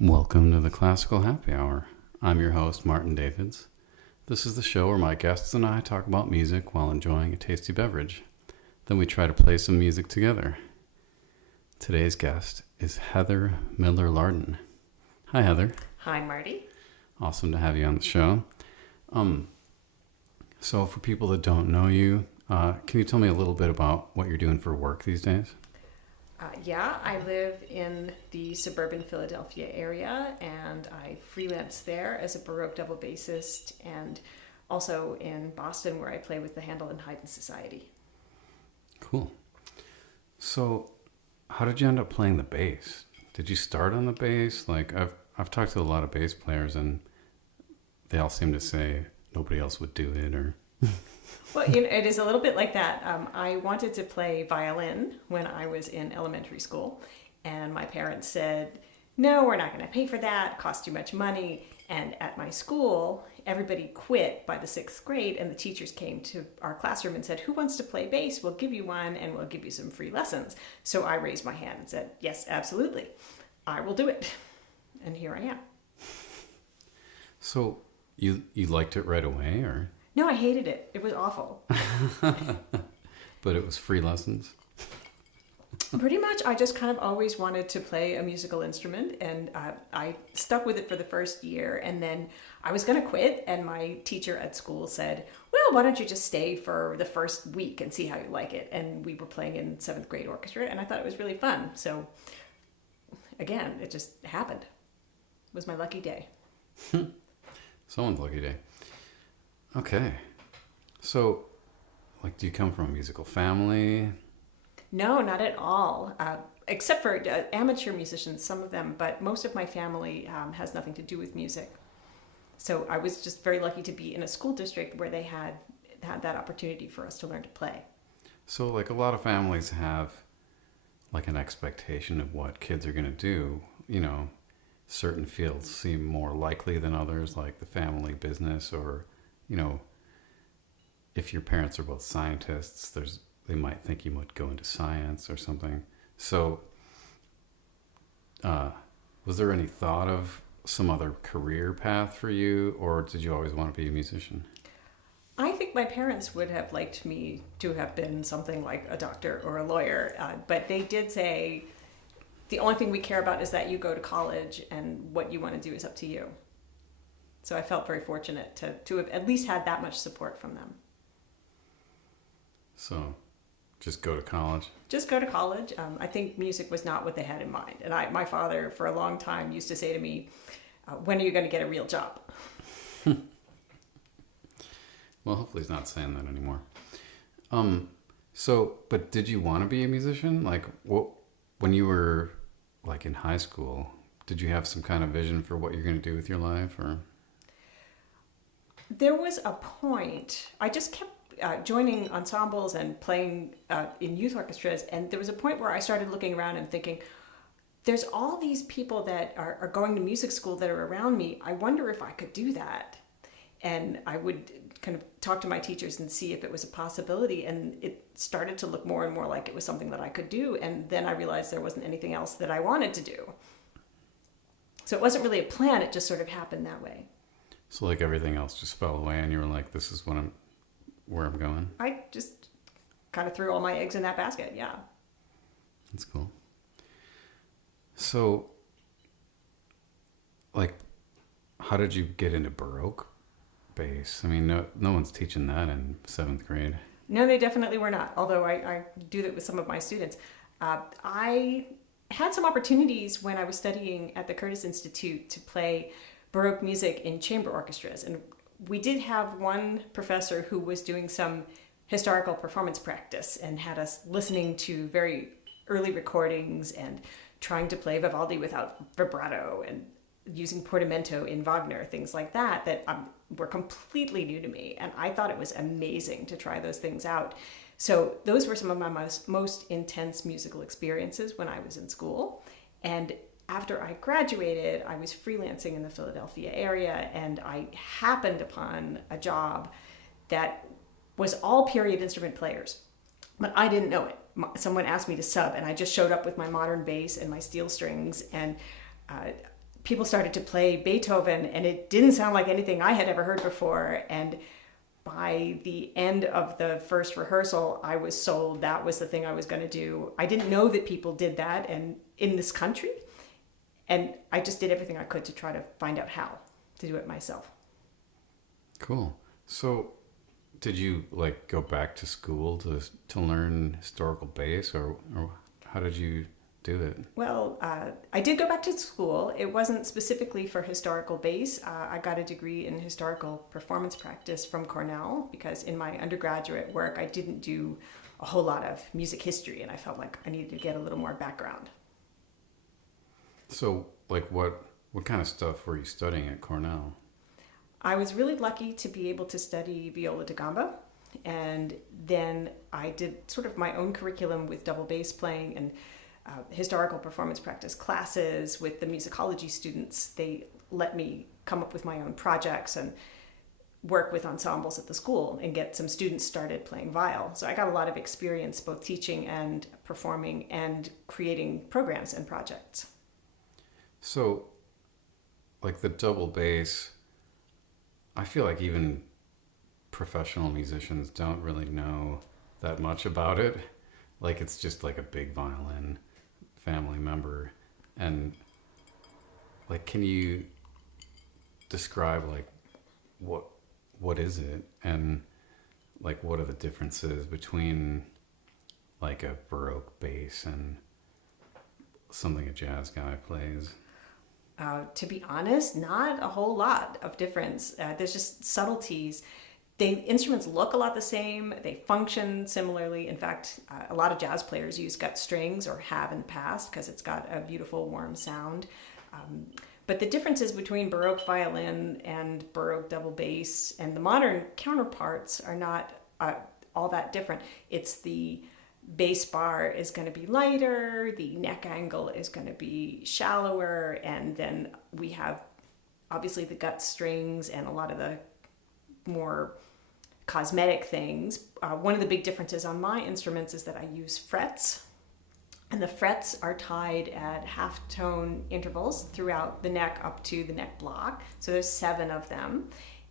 Welcome to the Classical Happy Hour. I'm your host, Martin Davids. This is the show where my guests and I talk about music while enjoying a tasty beverage. Then we try to play some music together. Today's guest is Heather Miller-Lardon. Hi, Heather. Hi, Marty. Awesome to have you on the show. So for people that don't know you, can you tell me a little bit about what you're doing for work these days? I live in the suburban Philadelphia area, and I freelance there as a Baroque double bassist, and also in Boston, where I play with the Handel and Haydn Society. Cool. So, how did you end up playing the bass? Did you start on the bass? Like I've talked to a lot of bass players, and they all seem to say nobody else would do it, or. Well, it is a little bit like that. I wanted to play violin when I was in elementary school, and my parents said, no, we're not going to pay for that, it costs too much money. And at my school, everybody quit by the 6th grade, and the teachers came to our classroom and said, who wants to play bass? We'll give you one, and we'll give you some free lessons. So I raised my hand and said, yes, absolutely, I will do it. And here I am. So you liked it right away, or? No, I hated it. It was awful. But it was free lessons? Pretty much, I just kind of always wanted to play a musical instrument, and I stuck with it for the first year, and then I was going to quit, and my teacher at school said, well, why don't you just stay for the first week and see how you like it? And we were playing in 7th grade orchestra, and I thought it was really fun. So, again, it just happened. It was my lucky day. Someone's lucky day. Okay. So, do you come from a musical family? No, not at all. Except for amateur musicians, some of them, but most of my family has nothing to do with music. So I was just very lucky to be in a school district where they had that opportunity for us to learn to play. So, a lot of families have, an expectation of what kids are going to do. Certain fields seem more likely than others, like the family business, or if your parents are both scientists, they might think you might go into science or something. So, was there any thought of some other career path for you, or did you always want to be a musician? I think my parents would have liked me to have been something like a doctor or a lawyer, but they did say, the only thing we care about is that you go to college, and what you want to do is up to you. So I felt very fortunate to have at least had that much support from them. So, just go to college? Just go to college. I think music was not what they had in mind. And my father, for a long time, used to say to me, when are you going to get a real job? Well, hopefully he's not saying that anymore. But did you want to be a musician? When you were, in high school, did you have some kind of vision for what you're going to do with your life, or? There was a point. I just kept joining ensembles and playing in youth orchestras, and there was a point where I started looking around and thinking, there's all these people that are going to music school that are around me. I wonder if I could do that. And I would kind of talk to my teachers and see if it was a possibility, and it started to look more and more like it was something that I could do, and then I realized there wasn't anything else that I wanted to do. So it wasn't really a plan, it just sort of happened that way. So everything else just fell away, and you were like, this is where I'm going? I just kind of threw all my eggs in that basket, yeah. That's cool. So, how did you get into Baroque bass? I mean, no one's teaching that in 7th grade. No, they definitely were not, although I do that with some of my students. I had some opportunities when I was studying at the Curtis Institute to play Baroque music in chamber orchestras, and we did have one professor who was doing some historical performance practice and had us listening to very early recordings and trying to play Vivaldi without vibrato and using portamento in Wagner, things like that were completely new to me. And I thought it was amazing to try those things out. So those were some of my most intense musical experiences when I was in school. And after I graduated, I was freelancing in the Philadelphia area, and I happened upon a job that was all period instrument players. But I didn't know it. Someone asked me to sub, and I just showed up with my modern bass and my steel strings, and people started to play Beethoven, and it didn't sound like anything I had ever heard before. And by the end of the first rehearsal, I was sold that was the thing I was going to do. I didn't know that people did that and in this country. And I just did everything I could to try to find out how to do it myself. Cool. So did you like go back to school to learn historical bass, or how did you do it? Well, I did go back to school. It wasn't specifically for historical bass. I got a degree in historical performance practice from Cornell because in my undergraduate work, I didn't do a whole lot of music history, and I felt like I needed to get a little more background. So, like, what kind of stuff were you studying at Cornell? I was really lucky to be able to study viola da gamba, and then I did sort of my own curriculum with double bass playing and historical performance practice classes with the musicology students. They let me come up with my own projects and work with ensembles at the school and get some students started playing viol. So I got a lot of experience both teaching and performing and creating programs and projects. So, like the double bass, I feel like even professional musicians don't really know that much about it. Like it's just like a big violin family member. And like, can you describe like what is it, and like what are the differences between like a Baroque bass and something a jazz guy plays? To be honest, not a whole lot of difference. There's just subtleties. Instruments look a lot the same. They function similarly. In fact, a lot of jazz players use gut strings or have in the past because it's got a beautiful warm sound. But the differences between Baroque violin and Baroque double bass and the modern counterparts are not all that different. It's the bass bar is going to be lighter, the neck angle is going to be shallower, and then we have obviously the gut strings and a lot of the more cosmetic things. One of the big differences on my instruments is that I use frets, and the frets are tied at half-tone intervals throughout the neck up to the neck block. So there's 7 of them.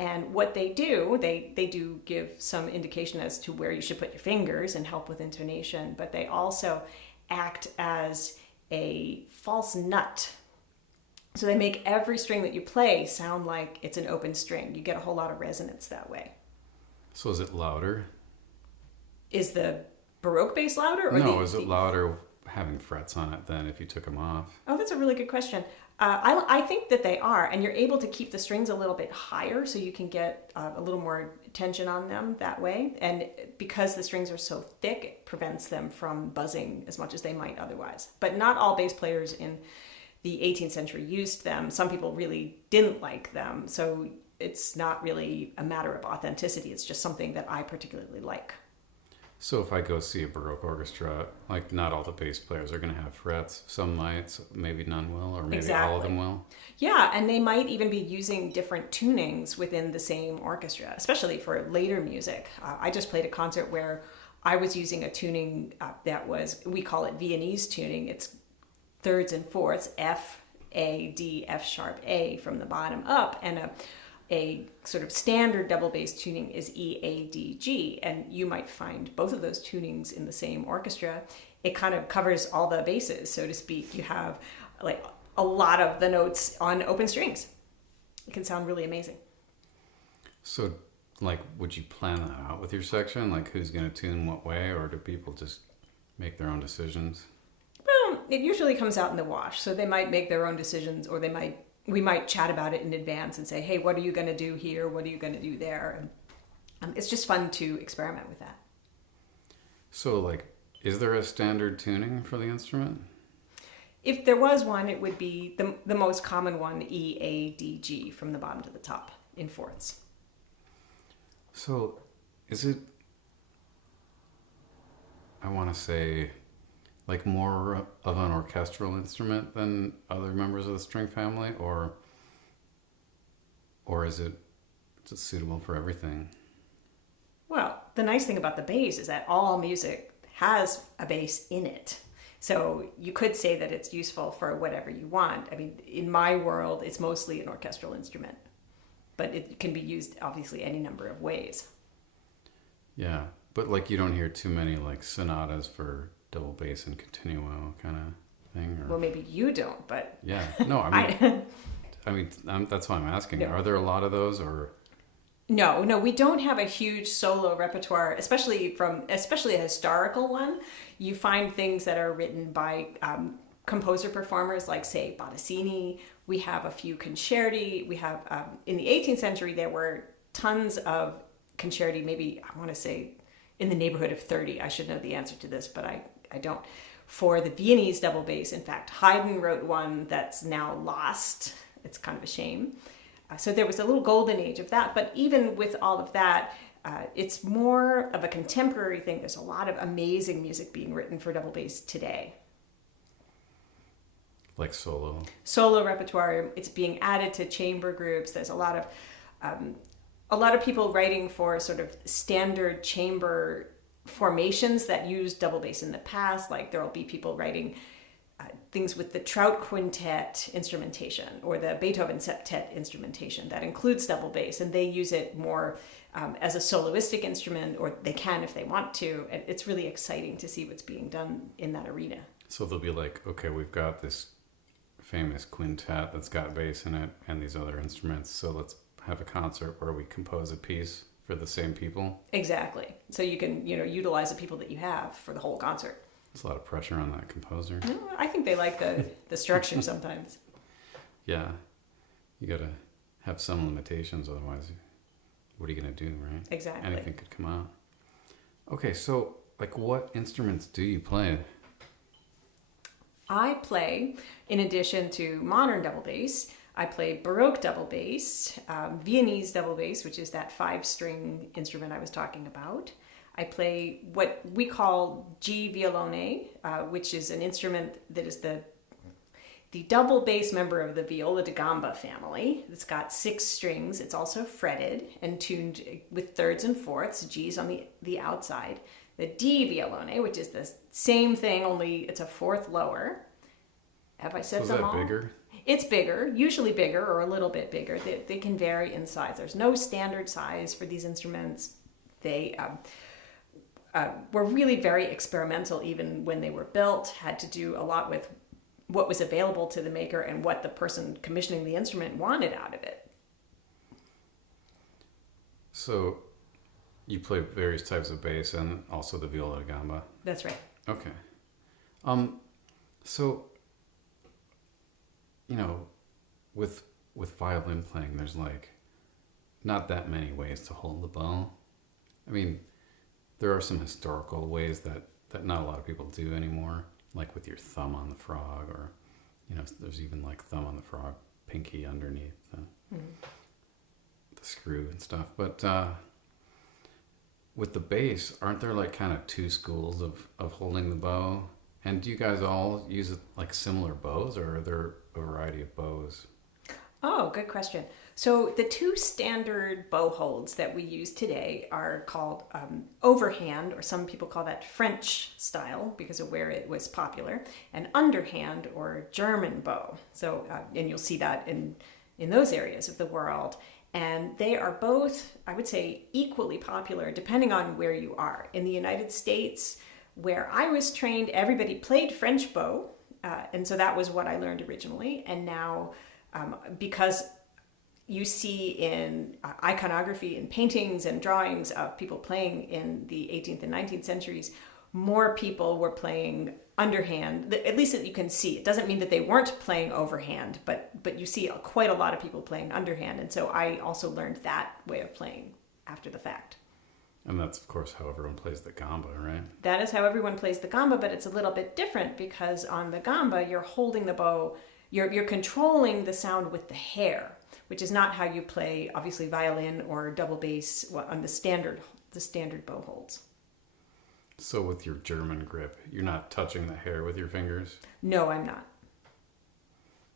And what they do, they do give some indication as to where you should put your fingers and help with intonation, but they also act as a false nut. So they make every string that you play sound like it's an open string. You get a whole lot of resonance that way. So is it louder? Is the Baroque bass louder? Or No, is it louder having frets on it than if you took them off? Oh, that's a really good question. I think that they are, and you're able to keep the strings a little bit higher so you can get a little more tension on them that way. And because the strings are so thick, it prevents them from buzzing as much as they might otherwise. But not all bass players in the 18th century used them. Some people really didn't like them. So it's not really a matter of authenticity. It's just something that I particularly like. So if I go see a Baroque orchestra, like not all the bass players are going to have frets. Some might, maybe none will, or maybe all of them will. Yeah, and they might even be using different tunings within the same orchestra, especially for later music. I just played a concert where I was using a tuning that was, we call it Viennese tuning. It's thirds and fourths, F, A, D, F sharp, A from the bottom up, and a sort of standard double bass tuning is E, A, D, G, and you might find both of those tunings in the same orchestra. It kind of covers all the bases, so to speak. You have like a lot of the notes on open strings. It can sound really amazing. So, like, would you plan that out with your section? Like, who's going to tune what way, or do people just make their own decisions? Well, it usually comes out in the wash, so they might make their own decisions, or we might chat about it in advance and say, hey, what are you going to do here? What are you going to do there? And it's just fun to experiment with that. So, like, is there a standard tuning for the instrument? If there was one, it would be the most common one, E, A, D, G, from the bottom to the top in fourths. So, is it, I want to say, like more of an orchestral instrument than other members of the string family, or is it just suitable for everything? Well, the nice thing about the bass is that all music has a bass in it. So you could say that it's useful for whatever you want. I mean, in my world, it's mostly an orchestral instrument, but it can be used obviously any number of ways. Yeah, but like you don't hear too many like sonatas for double bass and continuo kind of thing. Or... Well, maybe you don't, but yeah, no, that's why I'm asking. No. Are there a lot of those, or No, we don't have a huge solo repertoire, especially a historical one. You find things that are written by composer performers like, say, Bottesini. We have a few concerti. We have, in the 18th century, there were tons of concerti, maybe, I want to say, in the neighborhood of 30. I should know the answer to this, but I don't. For the Viennese double bass, in fact, Haydn wrote one that's now lost. It's kind of a shame. So there was a little golden age of that. But even with all of that, it's more of a contemporary thing. There's a lot of amazing music being written for double bass today. like solo? Solo repertoire. It's being added to chamber groups. There's a lot of people writing for sort of standard chamber formations that used double bass in the past. Like there will be people writing things with the Trout Quintet instrumentation or the Beethoven Septet instrumentation that includes double bass, and they use it more as a soloistic instrument, or they can if they want to. And it's really exciting to see what's being done in that arena. So they'll be like, okay, we've got this famous quintet that's got bass in it and these other instruments, so let's have a concert where we compose a piece for the same people. Exactly. So you can, utilize the people that you have for the whole concert. There's a lot of pressure on that composer. I think they like the structure sometimes. Yeah. You got to have some limitations, otherwise what are you going to do, right? Exactly. Anything could come out. Okay, so like what instruments do you play? I play, in addition to modern double bass, I play Baroque double bass, Viennese double bass, which is that 5-string instrument I was talking about. I play what we call G violone, which is an instrument that is the double bass member of the viola da gamba family. It's got 6 strings. It's also fretted and tuned with thirds and fourths, G's on the outside. The D violone, which is the same thing, only it's a fourth lower. Have I said them all? Is that bigger? It's bigger, usually bigger or a little bit bigger. They can vary in size. There's no standard size for these instruments. They were really very experimental even when they were built, had to do a lot with what was available to the maker and what the person commissioning the instrument wanted out of it. So you play various types of bass and also the viola da gamba. That's right. Okay. So, with violin playing, there's like not that many ways to hold the bow. I mean, there are some historical ways that not a lot of people do anymore, like with your thumb on the frog, or, there's even like thumb on the frog, pinky underneath the screw and stuff. But with the bass, aren't there like kind of 2 schools of holding the bow? And do you guys all use like similar bows, or are there a variety of bows? Oh, good question. So the 2 standard bow holds that we use today are called overhand, or some people call that French style because of where it was popular, and underhand, or German bow. So, and you'll see that in those areas of the world. And they are both, I would say, equally popular depending on where you are. In the United States, where I was trained, everybody played French bow. And so that was what I learned originally. And now, because you see in iconography and paintings and drawings of people playing in the 18th and 19th centuries, more people were playing underhand, at least that you can see. It doesn't mean that they weren't playing overhand, but you see quite a lot of people playing underhand. And so I also learned that way of playing after the fact. And that's, of course, how everyone plays the gamba, right? That is how everyone plays the gamba, but it's a little bit different because on the gamba, you're holding the bow, you're controlling the sound with the hair, which is not how you play, obviously, violin or double bass on the standard bow holds. So with your German grip, you're not touching the hair with your fingers? No, I'm not.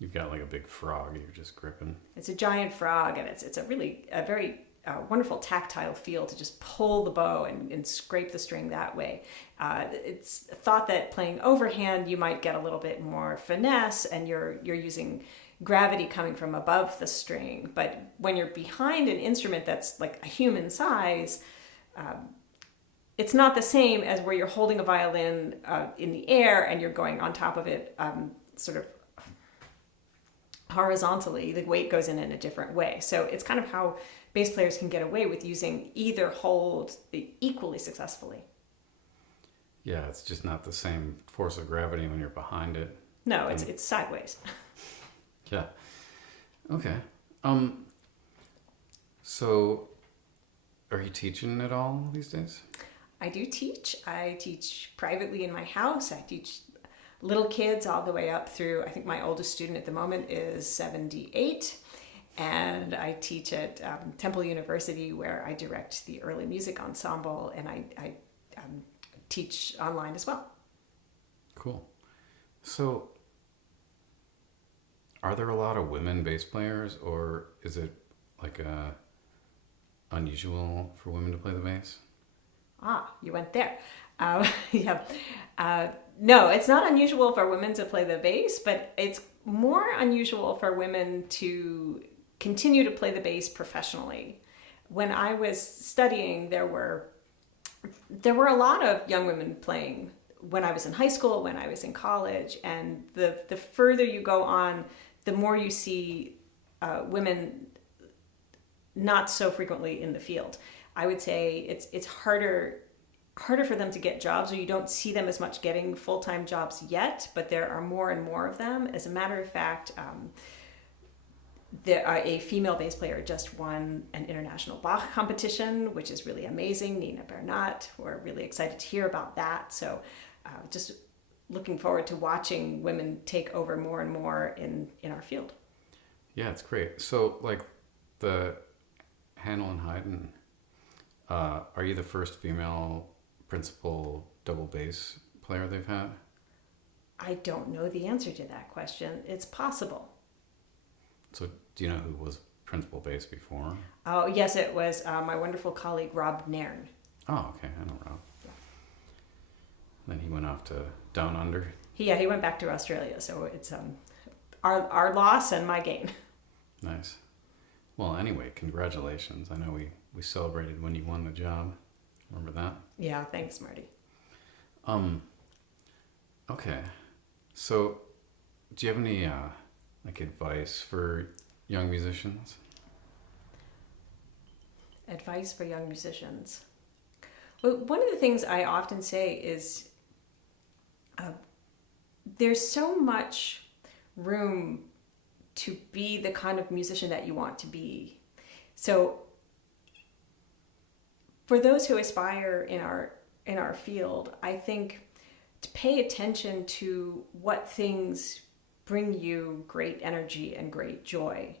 You've got like a big frog you're just gripping. It's a giant frog, and it's a very wonderful tactile feel to just pull the bow and scrape the string that way. It's thought that playing overhand, you might get a little bit more finesse, and you're using gravity coming from above the string. But when you're behind an instrument that's like a human size, it's not the same as where you're holding a violin in the air and you're going on top of it sort of horizontally. The weight goes in a different way. So it's kind of how bass players can get away with using either hold equally successfully. Yeah, it's just not the same force of gravity when you're behind it. No, it's sideways. Yeah. Okay. So are you teaching at all these days? I do teach. I teach privately in my house. I teach little kids all the way up through, I think my oldest student at the moment is 78. And I teach at Temple University, where I direct the early music ensemble, and I teach online as well. Cool. So are there a lot of women bass players, or is it like unusual for women to play the bass? Ah, you went there. Yeah. No, it's not unusual for women to play the bass, but it's more unusual for women to continue to play the bass professionally. When I was studying, there were a lot of young women playing when I was in high school, when I was in college, and the further you go on, the more you see women not so frequently in the field. I would say it's harder for them to get jobs, or you don't see them as much getting full-time jobs yet, but there are more and more of them. As a matter of fact, a female bass player just won an international Bach competition, which is really amazing. Nina Bernat. We're really excited to hear about that. So just looking forward to watching women take over more and more in our field. Yeah, it's great. So like the Handel and Haydn, are you the first female principal double bass player they've had? I don't know the answer to that question. It's possible. So do you know who was principal bass before? Oh, yes, it was my wonderful colleague, Rob Nairn. Oh, okay. I know Rob. Yeah. Then he went off to Down Under. He went back to Australia. So it's our loss and my gain. Nice. Well, anyway, congratulations. I know we celebrated when you won the job. Remember that? Yeah, thanks, Marty. Okay. So do you have any like advice for young musicians? Advice for young musicians. Well, one of the things I often say is there's so much room to be the kind of musician that you want to be. So for those who aspire in our field, I think to pay attention to what things bring you great energy and great joy.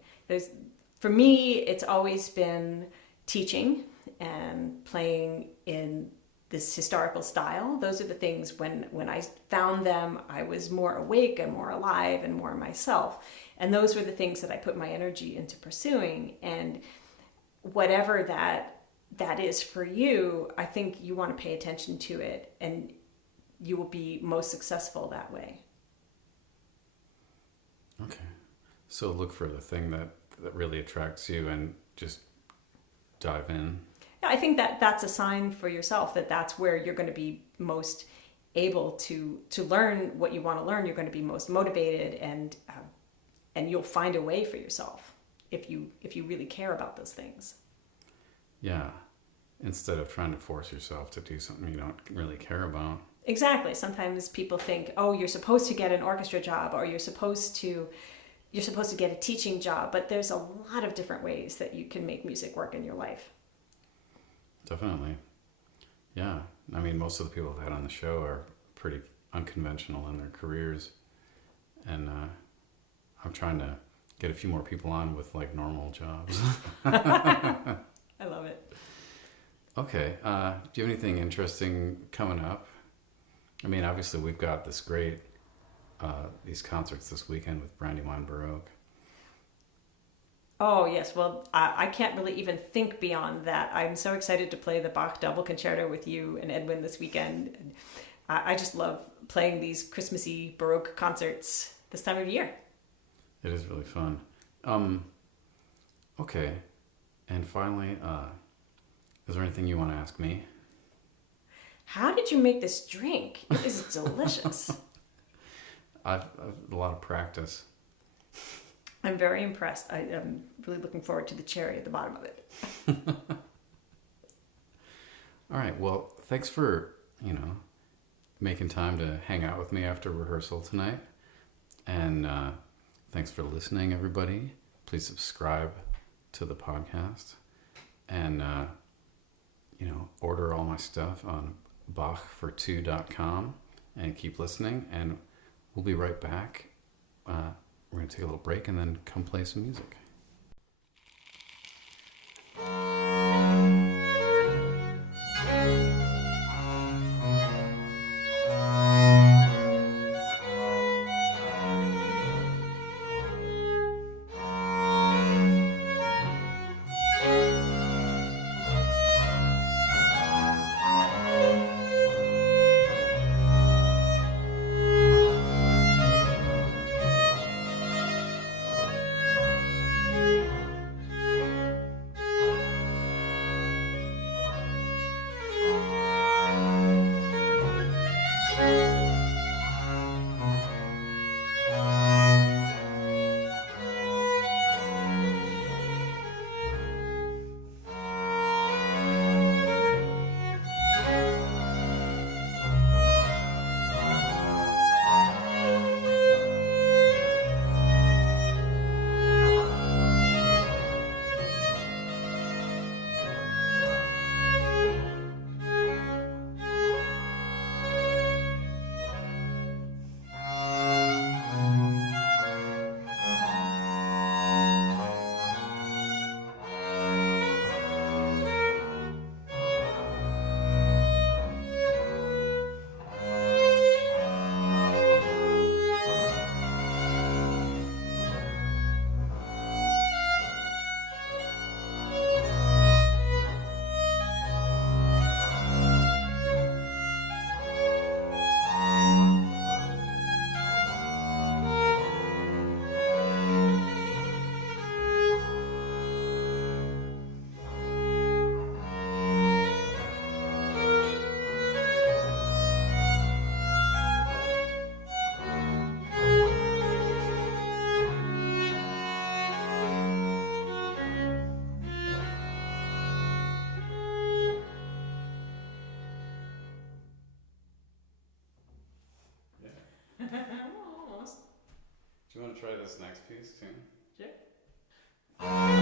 For me, it's always been teaching and playing in this historical style. Those are the things when I found them, I was more awake and more alive and more myself. And those were the things that I put my energy into pursuing. And whatever that is for you, I think you want to pay attention to it, and you will be most successful that way. Okay. So look for the thing that really attracts you and just dive in. Yeah, I think that's a sign for yourself that that's where you're going to be most able to learn what you want to learn. You're going to be most motivated, and you'll find a way for yourself if you really care about those things. Yeah. Instead of trying to force yourself to do something you don't really care about. Exactly. Sometimes people think, oh, you're supposed to get an orchestra job, or you're supposed to get a teaching job, but there's a lot of different ways that you can make music work in your life. Definitely. Yeah. I mean, most of the people I've had on the show are pretty unconventional in their careers. And I'm trying to get a few more people on with like normal jobs. I love it. Okay. Do you have anything interesting coming up? I mean, obviously we've got this great, these concerts this weekend with Brandywine Baroque. Oh, yes. Well, I can't really even think beyond that. I'm so excited to play the Bach Double Concerto with you and Edwin this weekend. I just love playing these Christmassy Baroque concerts this time of year. It is really fun. Um, okay. And finally, is there anything you want to ask me? How did you make this drink? It is delicious. I've a lot of practice. I'm very impressed. I am really looking forward to the cherry at the bottom of it. All right. Well, thanks for, making time to hang out with me after rehearsal tonight. And thanks for listening, everybody. Please subscribe to the podcast. And, order all my stuff on bachfor2.com and keep listening. And we'll be right back. We're going to take a little break and then come play some music. Almost. Do you want to try this next piece too? Sure.